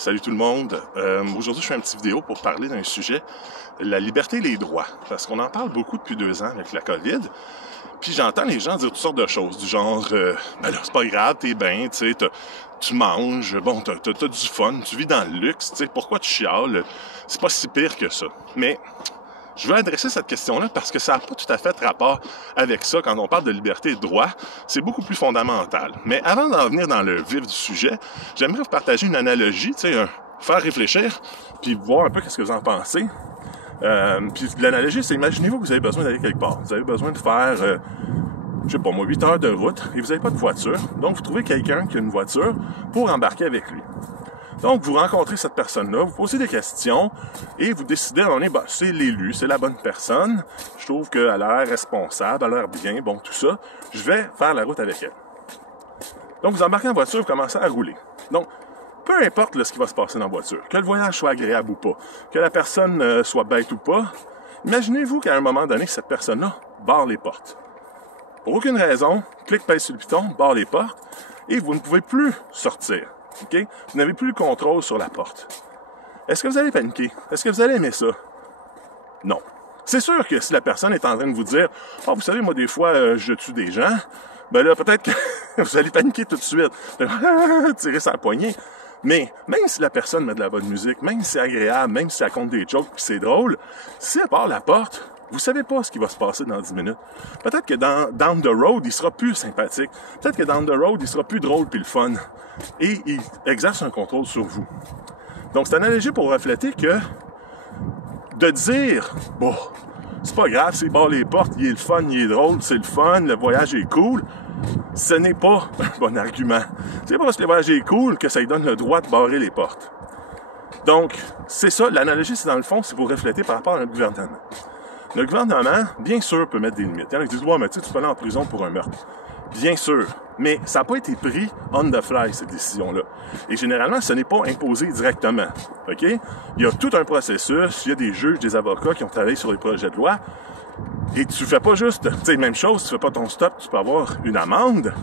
Salut tout le monde. Aujourd'hui, je fais une petite vidéo pour parler d'un sujet, la liberté et les droits. Parce qu'on en parle beaucoup depuis 2 ans avec la COVID. Puis j'entends les gens dire toutes sortes de choses, du genre, ben là, c'est pas grave, t'es bien, tu sais, tu manges, bon, t'as du fun, tu vis dans le luxe, tu sais, pourquoi tu chiales? C'est pas si pire que ça. Mais je veux adresser cette question-là parce que ça n'a pas tout à fait rapport avec ça quand on parle de liberté et de droit. C'est beaucoup plus fondamental. Mais avant d'en venir dans le vif du sujet, j'aimerais vous partager une analogie, tu sais, faire réfléchir, puis voir un peu qu'est-ce que vous en pensez. Puis l'analogie, c'est imaginez-vous que vous avez besoin d'aller quelque part. Vous avez besoin de faire, je sais pas moi, 8 heures de route et vous n'avez pas de voiture. Donc, vous trouvez quelqu'un qui a une voiture pour embarquer avec lui. Donc, vous rencontrez cette personne-là, vous posez des questions et vous décidez, c'est l'élu, c'est la bonne personne. Je trouve qu'elle a l'air responsable, elle a l'air bien, bon, tout ça. Je vais faire la route avec elle. Donc, vous embarquez en voiture, vous commencez à rouler. Donc, peu importe là, ce qui va se passer dans la voiture, que le voyage soit agréable ou pas, que la personne soit bête ou pas, imaginez-vous qu'à un moment donné, cette personne-là barre les portes. Pour aucune raison, clique, pèse sur le piton, barre les portes et vous ne pouvez plus sortir. Okay? Vous n'avez plus le contrôle sur la porte. Est-ce que vous allez paniquer? Est-ce que vous allez aimer ça? Non. C'est sûr que si la personne est en train de vous dire « Ah, vous savez, moi, des fois, je tue des gens », ben là, peut-être que vous allez paniquer tout de suite. Tirer sa poignée. Mais même si la personne met de la bonne musique, même si c'est agréable, même si elle compte des jokes puis c'est drôle, si elle part la porte, vous savez pas ce qui va se passer dans 10 minutes. Peut-être que down the road, il sera plus sympathique. Peut-être que down the road, il sera plus drôle puis le fun. Et il exerce un contrôle sur vous. Donc, c'est analogique pour refléter que de dire, bon, c'est pas grave, c'est barre les portes, il est le fun, il est drôle, c'est le fun, le voyage est cool, ce n'est pas un bon argument. C'est pas parce que le voyage est cool que ça lui donne le droit de barrer les portes. Donc, c'est ça, l'analogie, c'est dans le fond, c'est pour refléter par rapport à notre gouvernement. Le gouvernement, bien sûr, peut mettre des limites. Il y en a qui disent, ouais, mais tu sais, tu peux aller en prison pour un meurtre. Bien sûr, mais ça n'a pas été pris on the fly, cette décision-là. Et généralement, ce n'est pas imposé directement. OK? Il y a tout un processus, il y a des juges, des avocats qui ont travaillé sur les projets de loi. Et tu fais pas juste, tu sais, même chose, tu fais pas ton stop, tu peux avoir une amende,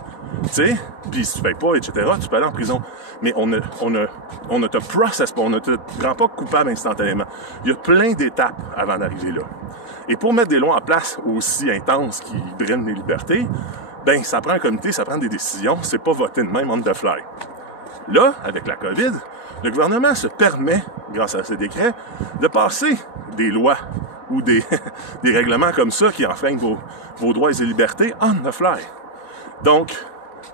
tu sais, puis si tu payes pas, etc., tu peux aller en prison. Mais on ne te processe pas, on ne te rend pas coupable instantanément. Il y a plein d'étapes avant d'arriver là. Et pour mettre des lois en place aussi intenses qui briment les libertés, ben, ça prend un comité, ça prend des décisions, c'est pas voté de même on the fly. Là, avec la COVID, le gouvernement se permet, grâce à ces décrets, de passer des lois ou des règlements comme ça qui enfreignent vos droits et libertés on the fly. Donc,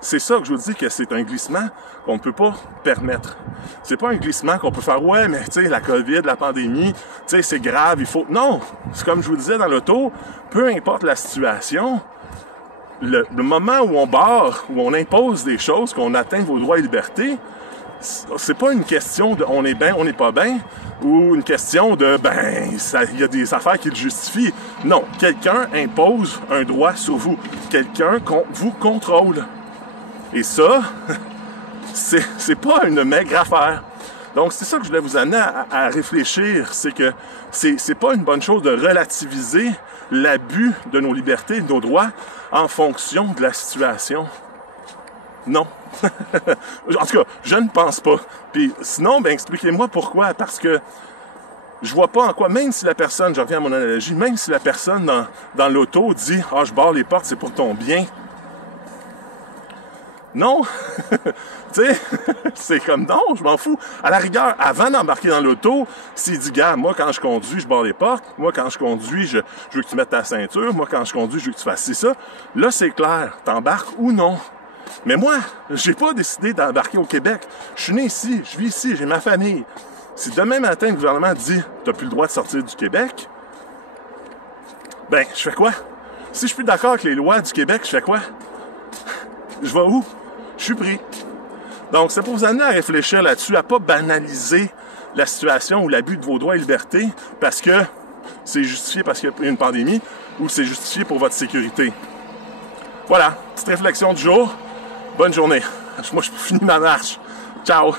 c'est ça que je vous dis que c'est un glissement qu'on ne peut pas permettre. C'est pas un glissement qu'on peut faire, ouais, mais tu sais, la COVID, la pandémie, tu sais, c'est grave, il faut... Non! C'est comme je vous disais dans l'auto, peu importe la situation, le moment où on barre, où on impose des choses, qu'on atteint vos droits et libertés, c'est pas une question de on est bien, on n'est pas bien, ou une question de ben, il y a des affaires qui le justifient. Non, quelqu'un impose un droit sur vous. Quelqu'un vous contrôle. Et ça, c'est pas une maigre affaire. Donc, c'est ça que je voulais vous amener à réfléchir, c'est que c'est pas une bonne chose de relativiser l'abus de nos libertés et de nos droits en fonction de la situation. Non. En tout cas, je ne pense pas. Puis sinon, ben expliquez-moi pourquoi. Parce que je vois pas en quoi, même si la personne, je reviens à mon analogie, même si la personne dans l'auto dit « Ah, je barre les portes, c'est pour ton bien », non, tu sais, c'est comme non, je m'en fous. À la rigueur, avant d'embarquer dans l'auto, s'il dit, gars, moi quand je conduis, je barre les portes, moi quand je conduis, je veux que tu mettes ta ceinture, moi quand je conduis, je veux que tu fasses ça, là c'est clair, t'embarques ou non. Mais moi, j'ai pas décidé d'embarquer au Québec. Je suis né ici, je vis ici, j'ai ma famille. Si demain matin le gouvernement dit, t'as plus le droit de sortir du Québec, ben, je fais quoi? Si je suis plus d'accord avec les lois du Québec, je fais quoi? Je vais où? Je suis pris. Donc, c'est pour vous amener à réfléchir là-dessus, à pas banaliser la situation ou l'abus de vos droits et libertés parce que c'est justifié parce qu'il y a une pandémie ou c'est justifié pour votre sécurité. Voilà, petite réflexion du jour. Bonne journée. Moi, je finis ma marche. Ciao!